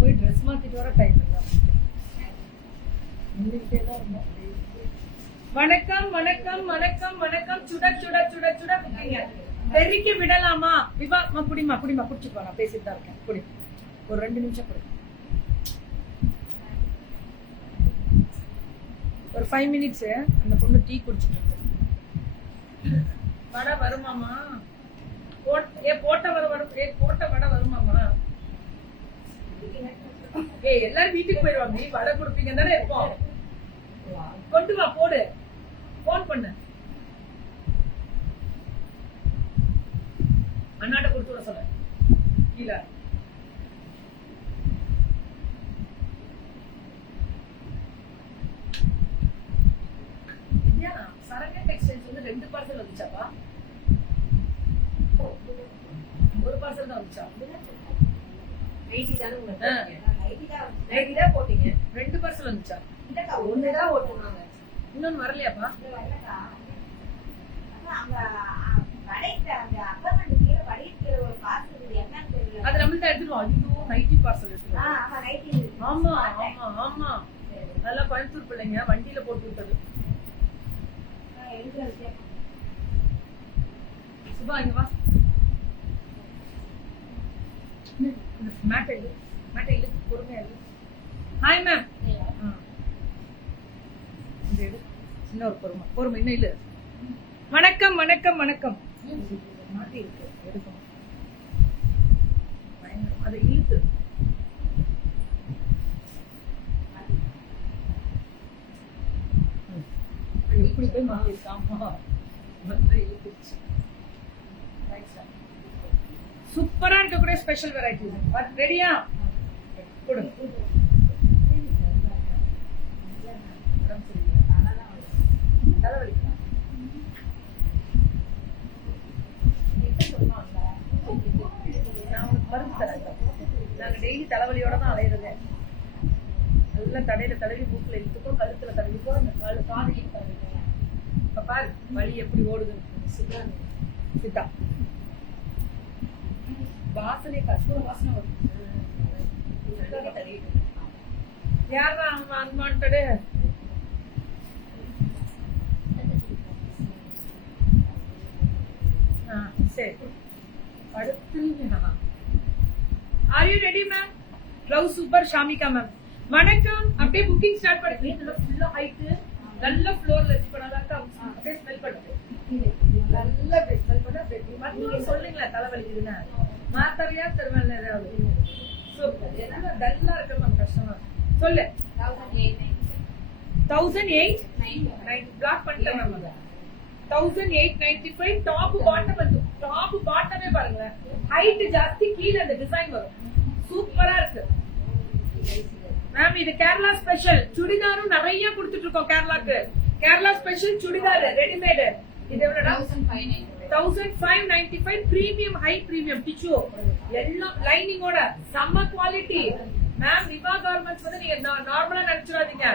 போய் ட்ரெஸ் மாத்திட்டு வர டைம் இல்லை. வணக்கம் வணக்கம் வணக்கம் வணக்கம். சுட சுட சுட சுட புக்கிங்க. தெரிக்க விடலாமா? விவா குடிமா குடிமா குடிச்சுக்கோ. நான் பேசிட்டு தான் இருக்கேன். குடி. ஒரு 2 நிமிஷம் குடி. ஒரு 5 மினிட்ஸ் அந்த பொண்ணு டீ குடிச்சிட்டு இருக்கு. வடை வருமாமா? போட்ட வடை வருமாமா? எல்லாரும் வீட்டுக்கு போயிடுவாங்க. நீ வடை கொடுப்பீங்க தானே இருப்போம். கொண்டு வா, போடு, போன் பண்ணு. அண்ணாட்ட கொடுத்து விட சொல்ல. கீழே சரங்க டெக்ஸ்டைல்ஸ் வந்து 2 பார்சல் வந்துச்சாப்பா? ஒரு பார்சல் தான் வந்துச்சா? 80 தானே உங்களுக்கு? 80 தான் போட்டீங்க. 2 பார்சல் வந்துச்சா? இல்லக்கா, ஒண்ணு தான் ஓட்டுனாங்க. இன்னொன்னு வரலையாப்பா? அது நம்மள்ட்ட எடுத்துருவோம். ஐயோ, நைட்டி பார்சல் எடுத்துருவோம். ஆமா ஆமா ஆமா, நல்லா கோயம்புத்தூர் பிள்ளைங்க வண்டியில போட்டு விட்டது. சுபா இங்க வா. மேட்டை பொறுமையா இருக்கு. Hi ma'am. சின்ன ஒரு பொறுமை இன்னும் இல்ல. வணக்கம் வணக்கம் வணக்கம். மாட்டி இருக்கு, எடுக்கணும். அது இழுத்து எப்படி போய் மாட்டிருக்காமா? சூப்பரா இருக்கக்கூடிய ஸ்பெஷல் வெரைட்டி. ரெடியா? கொடுங்க. நாங்க டெய்லி தலைவலியோட தான் அலையிறது. நல்லா தடையில தடவி மூக்குல இழுத்துக்கோ, கழுத்துல தடவிக்கோ, இந்த காதையும் தடவிக்கோ. இப்ப பாரு வலி எப்படி ஓடுது. சித்தா வாசனை, கற்பூர வாசனை வரும். யாரா அன்வான்டடு? சரி, அடுத்து are you ready ma'am? Blouse super. Shamika ma'am வணக்கம். அப்படியே புக்கிங் ஸ்டார்ட் பண்ணி. ஃபுல்லா ஹைட், நல்ல ஃப்ளோர்ல இருக்கு. அப்படியே ஸ்மெல் பண்ணுங்க. நல்லா ஸ்மெல் பண்ணா நீங்க சொல்லுங்களா தலைவலிக்குதுன்னு? மாத்தறையா தருவேன் ஏதாவது. சூப்பர். என்ன டல்லா இருக்கு மேம், கஷ்டமா சொல்லு. 1890 பிளாக் பண்ணிட்டேன் மேம். 1895 டாப் பாட்டம் வந்து. டாப் பாட்டமே பாருங்க, ஹைட் ஜாஸ்தி, கீழ அந்த டிசைன் வரும். சூப்பரா இருக்கு மேம். இது கேரளா ஸ்பெஷல். சுடிதாரும் நிறைய கொடுத்துட்டு இருக்கோம் கேரளாக்கு. Kerala special chudidar readymade. இது எவ்வளவுடா? 1595 பிரீமியம், ஹை பிரீமியம் டிஷ்யூ, எல்லாம் லைனிங்கோட, செம்ம குவாலிட்டி மேம். விவா கார்மெண்ட்ஸ் வந்து நீங்க நார்மலா நினைச்சிடாதீங்க,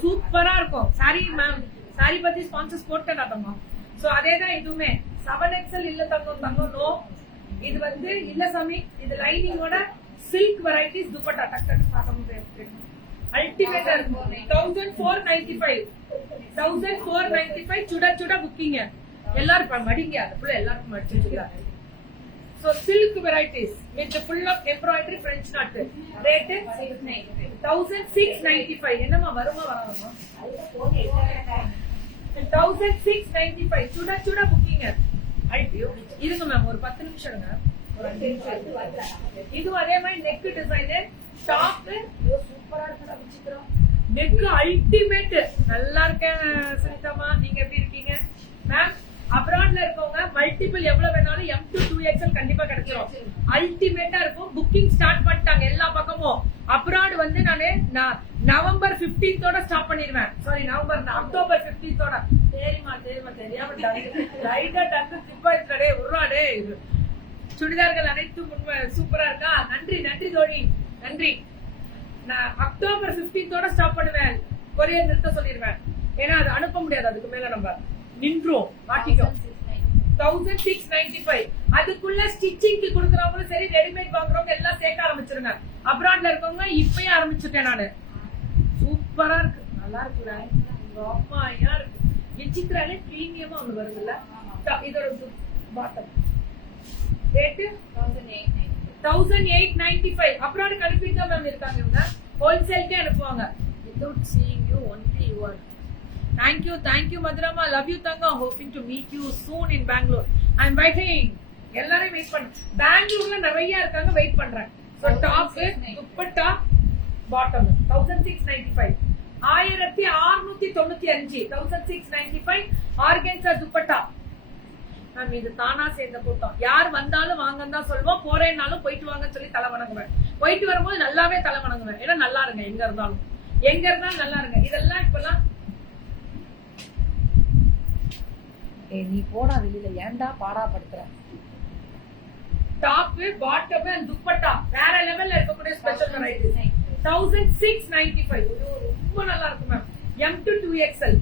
சூப்பரா இருக்கும். சாரி மேம், சாரி பத்தி ஸ்பான்சர்ஸ் போட்டேன் நாட்டமா. சோ அதேதான் இதுவுமே. 7XL இல்ல தங்கம் நோ. இது வந்து இல்ல சாமி, இது லைனிங்கோட சில்க் வெரைட்டிஸ் துப்பட்டா. டக் டக் பார்க்க அல்டிமேட்டா இருக்கும். 1495 சுட சுட புக்கிங்க. எல்லாரும் மடிங்க, அதுக்குள்ள எல்லாருக்கும் மடிச்சு வச்சுக்கிறாங்க. So silk varieties with the full of embroidery French knot. Rate 1695. என்னமா வருமா வராமா? 1695 சுட சுட புக்கிங்க. ஐயோ இருங்க மேம், ஒரு 10 நிமிஷம் இருங்க. ஒரு 5 நிமிஷம். இது அதே மாதிரி நெக் டிசைன், டாப் சூப்பரா இருக்குடா. வச்சுக்கிறோம். Neck ultimate. நல்லா இருக்கேன் சுனிதாமா, நீங்க எப்படி இருக்கீங்க மேம்? அப்ராட்ல இருக்கவங்க மல்டிபிள் எவ்வளவு வேணாலும் M to 2XL கண்டிப்பா கிடைச்சிரும். அல்டிமேட்டா இருக்கும். புக்கிங் ஸ்டார்ட் பண்ணிட்டாங்க எல்லா பக்கமும். அப்ராட் வந்து நான் நவம்பர் 15th ஸ்டாப் பண்ணிடுவேன். Sorry, October 15th. தெரியுமா தெரியாம லைட்டா டக்கு கிப்பா இருக்கடே உருவாடே. சுடிதார்கள் அனைத்தும் சூப்பரா இருக்கா? நன்றி நன்றி தோழி, நன்றி. நான் அக்டோபர் 15th ஸ்டாப் பண்ணுவேன். கொரியர் நிறுத்த சொல்லிடுவேன். ஏன்னா அது அனுப்ப முடியாது, அதுக்கு மேல நம்ம நின்றோம், மாட்டிக்கும். 1695. அதுக்குள்ள ஸ்டிச்சிங்க்கு கொடுக்கறவங்களும் சரி, ரெடிமேட் வாங்குறவங்க எல்லாம் சேர்க்க ஆரம்பிச்சிருங்க. அப்ராட்ல இருக்கவங்க இப்பயே ஆரம்பிச்சுட்டேன் நானு. சூப்பரா இருக்கு, நல்லா இருக்குல்ல, அம்மாயா இருக்கு. விசித்ராலே பிரீமியமா ஒண்ணு வருதுல்ல. இதோட பாட்டம் ரேட் 1895. அப்ராட் அனுப்பிட்டு தான் மேம் இருக்காங்க இவங்க. ஹோல்சேல்க்கே அனுப்புவாங்க. Without seeing you only you are. Thank you Madhurama. Love you Tanga. Hoping to meet you soon in Bangalore. I'm waiting. எல்லாரும் வெயிட் பண்ணு. பெங்களூர்ல நிறைய இருக்காங்க, வெயிட் பண்றேன். So top, dupatta, bottom 1695. 1695 1695 organza dupatta. Ma'am இது தானா சேர்ந்த கூட்டம். யார் வந்தாலும் வாங்கன்னு தான் சொல்லுவோம், போறேன்னாலும் போயிட்டு வாங்கன்னு சொல்லி தலை வணங்குவேன். போயிட்டு வரும்போது நல்லாவே தலை வணங்குவேன். ஏன்னா நல்லா இருங்க, எங்க இருந்தாலும் நல்லா இருங்க. இதெல்லாம் இப்பெல்லாம் நீ போனா வெளியில ஏன்டா பாடா படுத்துற. டாப், பாட்டம் அண்ட் துப்பட்டா வேற லெவல்ல இருக்கக்கூடிய ஸ்பெஷல் வெரைட்டி. 1695 ரொம்ப நல்லா இருக்கு மேம். M to 2XL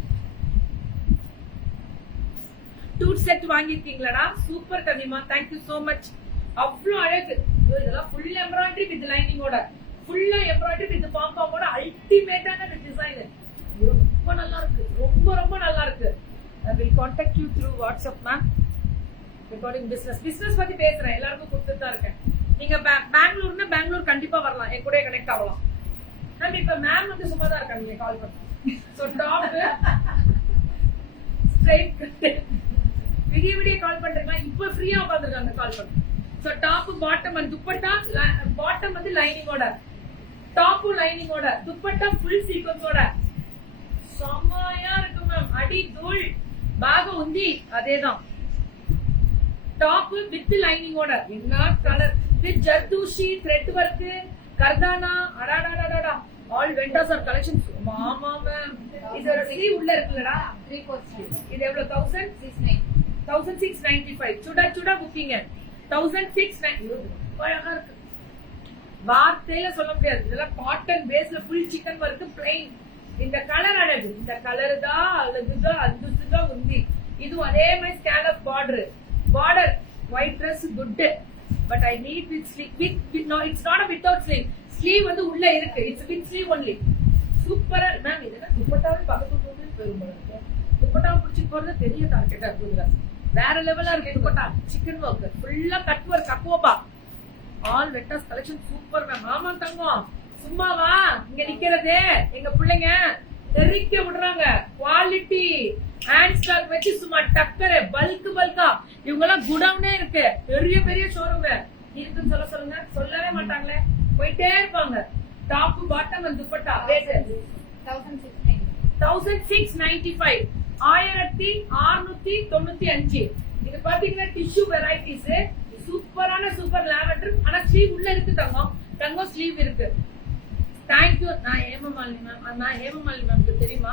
டூட் செட் வாங்கிருக்கீங்களா? Super Kanima, thank you so much. அவ்வளவு அழகு. இதெல்லாம் ஃபுல் எம்ப்ராய்டரி வித் லைனிங்கோட, ஃபுல்லா எம்ப்ராய்டரி வித் பாம்பாமோட அல்டிமேட்டான டிசைன். ரொம்ப நல்லா இருக்கு, ரொம்ப நல்லா இருக்கு. I will contact you through WhatsApp ma'am. Recording business பத்தி பேசுறேன், எல்லாருக்கும் கொடுத்துட்டு தான் இருக்கேன். நீங்க பெங்களூர்னா பெங்களூர் கண்டிப்பா வரலாம், என் கூட கனெக்ட் ஆகலாம். மேம் இப்ப மேம் வந்து சும்மா தான் இருக்காங்க, நீங்க கால் பண்ணுங்க. சோ டாப் ஸ்ட்ரைட் விடிய கால் பண்றீங்களா? இப்ப ஃப்ரீயா உட்கார்ந்திருக்காங்க, கால் பண்ணுங்க. So top, bottom and dupatta. Bottom வந்து லைனிங்கோட, டாப் லைனிங்கோட, துப்பட்டா ஃபுல் சீக்வன்ஸோட செம்மையா இருக்கு மேம். அடி தூள் பாக உந்தி அதேதான். டாப் வித் லைனிங்கோட, என்ன colour with zardozi thread work கர்தானா. அடாடாடாடா, ஆல் வெண்டர்ஸ் ஆர் கலெக்ஷன்ஸ். ஆமா மேம், இதோட ஸ்லீவ் உள்ள இருக்குலடா, 3/4 ஸ்லீவ். இது எவ்வளவு? 1695. சுடா புக்கிங்க 1690. அழகா இருக்கு, வார்த்தையில சொல்ல முடியாது. இதெல்லாம் காட்டன் பேஸ்ல ஃபுல் சிக்கன் வர்க் பிளைன். இந்த கலர் அழகு, இந்த கலர் தான் அழகுதான், அதுதான் உந்தி. இது அதே மாதிரி scallop border white dress good. But I need with sleeve. With no, it's not without sleeve. Sleeve வந்து உள்ள இருக்கு, இட்ஸ் வித் ஸ்லீவ் ஒன்லி. சூப்பரா மேம். இதெல்லாம் துப்பட்டாவே பக்கத்து பெரும்பாலும் துப்பட்டாவை பிடிச்சி போறது பெரிய டார்கெட்டா இருக்குங்க. வேற லெவலா இருக்கு துப்பட்டா. சிக்கன் ஒர்க் ஃபுல்லா கட் ஒர்க், அக்கோபா all weathers collection super ma'am. ஆமா தங்கம், சும்மாவா இங்க நிக்கிறதே? எங்க பிள்ளைங்க தெரிக்க விடுறாங்க. குவாலிட்டி ஹேண்ட் ஸ்டாக் வச்சு சும்மா டக்கரு பல்கா. இவங்க எல்லாம் குடவுனே இருக்கு, பெரிய ஷோரூம் இருக்குன்னு சொல்லுங்க. சொல்லவே மாட்டாங்களே, போயிட்டே இருப்பாங்க. Top, bottom and dupatta rate 1695. 1695. இது பாத்தீங்கன்னா டிஷ்யூ வெரைட்டிஸ். சூப்பரான சூப்பர் லாவெண்டர். ஆனா ஸ்லீவ் உள்ள இருக்கு தங்கம் ஸ்லீவ் இருக்கு. தேங்க்யூ. நான் ஹேமமாலினி மேம்க்கு தெரியுமா?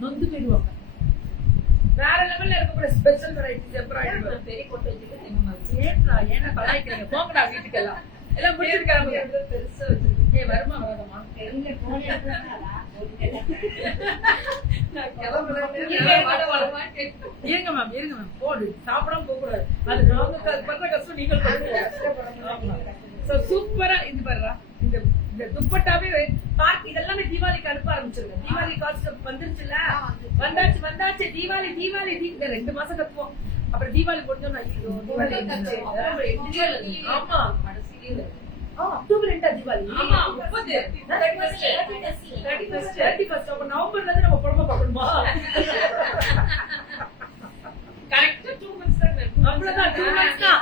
நொந்து போயிடுவாங்க. வேற லெவல்ல இருக்கக்கூடிய ஸ்பெஷல் வெரைட்டிஸ் எம்ப்ராய்டரி பெரிய போட்டு வச்சிருக்கேன். ஏன்னா கலாய்க்கிறீங்க, போங்கடா வீட்டுக்கு. எல்லாம் முடிச்சிருக்காங்க. பெருசா வச்சிருக்கேன். வருமா வராதமா? இருங்க மேம் போடு. சாப்பிடாம போக கூடாது. அது பண்ற கஷ்டம் நீங்கள் பண்ணுங்க. சூப்பரா இது பாருடா. இந்த துப்பட்டாவே பார்க். இதெல்லாம் தீபாவளிக்கு அனுப்ப ஆரம்பிச்சிருக்கேன். தீபாவளி கான்செப்ட் வந்துருச்சுல, வந்தாச்சு. தீபாவளி 2 மாசம் கத்துவோம். அப்புறம் தீபாவளி முடிஞ்சோம். ஆமா, அக்டோபர் 2 தீபாவளி. நவம்பர்ல இருந்து நம்ம குடும்பம் பார்க்கணுமா? கரெக்டா 2 months தான். அவ்வளவுதான், 2 months தான்.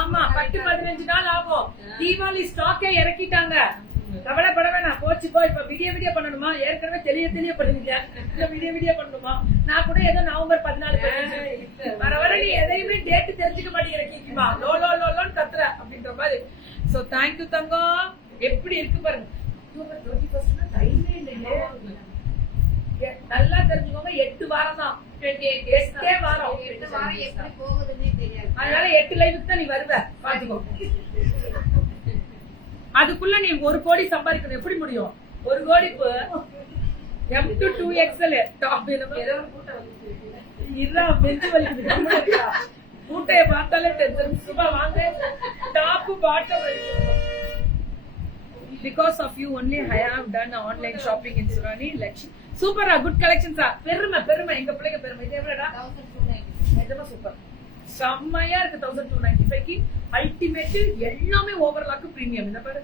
ஆமா 10-15 நாள் ஆகும். தீபாவளி ஸ்டாக்கே இறக்கிட்டாங்க. கவலைப்பட வேணாம், போச்சு போ. இப்ப விடிய பண்ணணுமா? ஏற்கனவே தெளிய பண்ணுவீங்க, விடிய பண்ணணுமா? நான் கூட ஏதோ நவம்பர் 14 வர நீ எதையுமே டேட் தெரிஞ்சுக்க மாட்டேங்கிறீங்களா? லோன்னு கத்துற அப்படின்ற மாதிரி. சோ தேங்க்யூ தங்கம். எப்படி இருக்கு பாருங்க. அக்டோபர் 31 டைமே இல்லையே. நல்லா தெரிஞ்சுக்கோங்க, 8 வாரம் தான். 8 வாரம் எப்படி போகுதுன்னே தெரியாது. அதனால 8 லைவுக்கு தான் நீ வருவ, பாத்துக்கோ. அதுக்குள்ள நீ 1 கோடி சம்பாதிக்கணும். எப்படி முடியும்? 1 கோடி M to 2XL டாப். கூட்டைய பார்த்தாலே டென்ஷன். சுபா வாங்க. Top bottom Because of you only I have done online shopping in Surani. Super, good collections. பெருமை எங்க பிள்ளைங்க பெருமை. இது எவ்வளவுடா? 1290. நிஜமா சூப்பர். செம்மையா இருக்கு. 1295 க்கு அல்டிமேட். எல்லாமே ஓவர்லாக் பிரீமியம். இந்த பாரு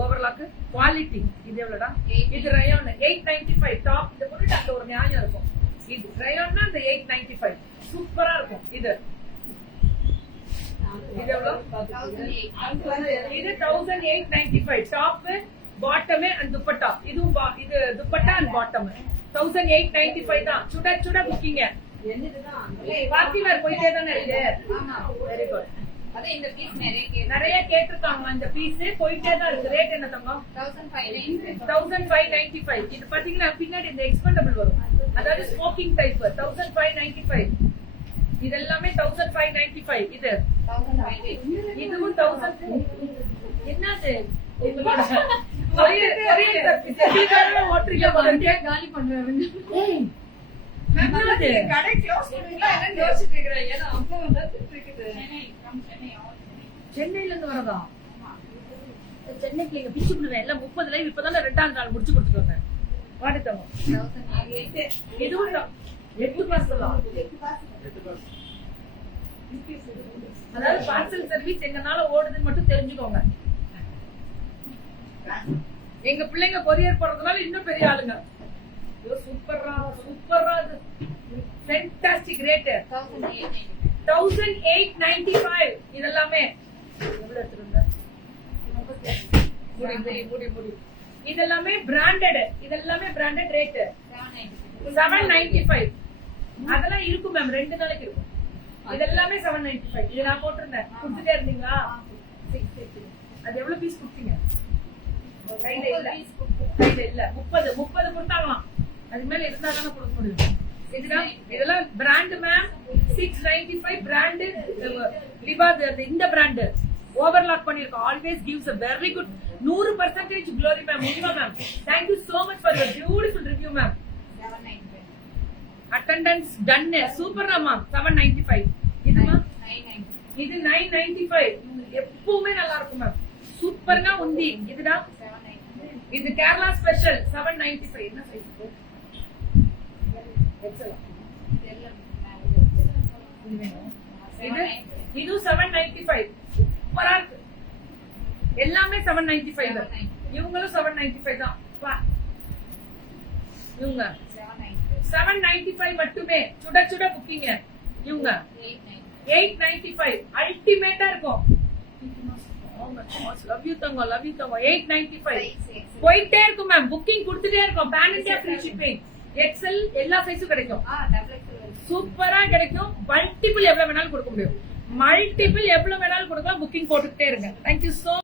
ஓவர்லாக் குவாலிட்டி. இது எவ்வளவுடா? இது ரயான் 895 டாப். இந்த பொருள் அங்க ஒரு நியாயம் இருக்கும். இது ரயான்னா அந்த 895 சூப்பரா இருக்கும். இது எவ்வளவு? இது 1895 டாப் பாட்டம் அண்ட் துப்பட்டா. இதுவும் இது துப்பட்டா அண்ட் பாட்டம் 1895 தான். சுட புக்கிங்க. பாத்தி வேர் போயிட்டே தானே இருக்கு. Very good. அதே இந்த பீஸ் நிறைய கேட்டிருக்காங்க. இந்த பீஸ் போயிட்டே தான் இருக்கு. ரேட் என்ன தங்கம்? 1595. இது பாத்தீங்கன்னா பின்னாடி இந்த எக்ஸ்பெண்டபிள் வரும். அதாவது ஸ்மோக்கிங் டைப் 1595. இது எல்லாமே 1595. இது 1500. இதுவும் 1000. என்னது காலி பண்றாரு. கடை க்ளோஸ் பண்ணுவீங்களா என்னன்னு யோசிச்சுட்டு இருக்கேன். ஏன்னா அப்புறம் வந்துட்டு இருக்குது. சென்னையில இருந்து வரதா? சென்னைக்கு எங்க பிச்சு பண்ணுவேன். எல்லாம் 30 லைவ் இப்பதான் 2ஆம் நாள் முடிச்சு கொடுத்துட்டு வந்தேன். வாடித்தவங்க இதுவும் 8 மாசம் தான். அதாவது பார்சல் சர்வீஸ் எங்கனால ஓடுதுன்னு மட்டும் தெரிஞ்சுக்கோங்க. எங்க பிள்ளைங்க கொரியர் போறதுனால இன்னும் பெரிய ஆளுங்க. சூப்பரா இது ஃபேண்டாஸ்டிக் ரேட் 1895. இதெல்லாமே எவ்வளவு எடுத்துருங்க? முடி இதெல்லாமே பிராண்டட். இதெல்லாமே பிராண்டட் ரேட் 795. அதெல்லாம் இருக்கும் மேம். 2 நாளைக்கு இருக்கும். இதெல்லாமே 795. இது நான் போட்டிருந்தேன். கொடுத்துட்டே இருந்தீங்களா? அது எவ்வளவு பீஸ் கொடுத்தீங்க? கையில இல்ல 30 கொடுத்தாங்களாம். அது மேல இருந்தா தானே கொடுக்க முடியும். இதெல்லாம் பிராண்ட் மேம். 695 பிராண்ட். லிபாத் இந்த பிராண்ட் ஓவர்லாக் பண்ணிருக்கோம். Always gives a very good 100% glory ma'am. Munima ma'am, thank you so much for your beautiful review ma'am. 795. Attendance done. Super ma'am. 795. இதுமா 990. இது 995. எப்பவுமே நல்லா இருக்கும் மேம். சூப்பர்னா உந்தி. இதுடா 790. இது கேரளா ஸ்பெஷல் 795. என்ன சைஸ்? இது 795. சூப்பரா இருக்கு. எல்லாமே 795. இவங்களும் 795 தான். இவங்க 795 மட்டுமே. சுட புக்கிங்க. இவங்க 895. அல்டிமேட்டா இருக்கும். லவ் யூ தங்க 895. போயிட்டே இருக்கும் மேம். புக்கிங் கொடுத்துட்டே இருக்கும். Pan India free shipping. XL எல்லா சைஸும் கிடைக்கும். சூப்பரா கிடைக்கும். மல்டிபிள் எவ்வளவு வேணாலும் கொடுக்க முடியும். மல்டிபிள் எவ்வளவு வேணாலும் கொடுக்கலாம். புக்கிங் போட்டுக்கிட்டே இருங்க. Thank you so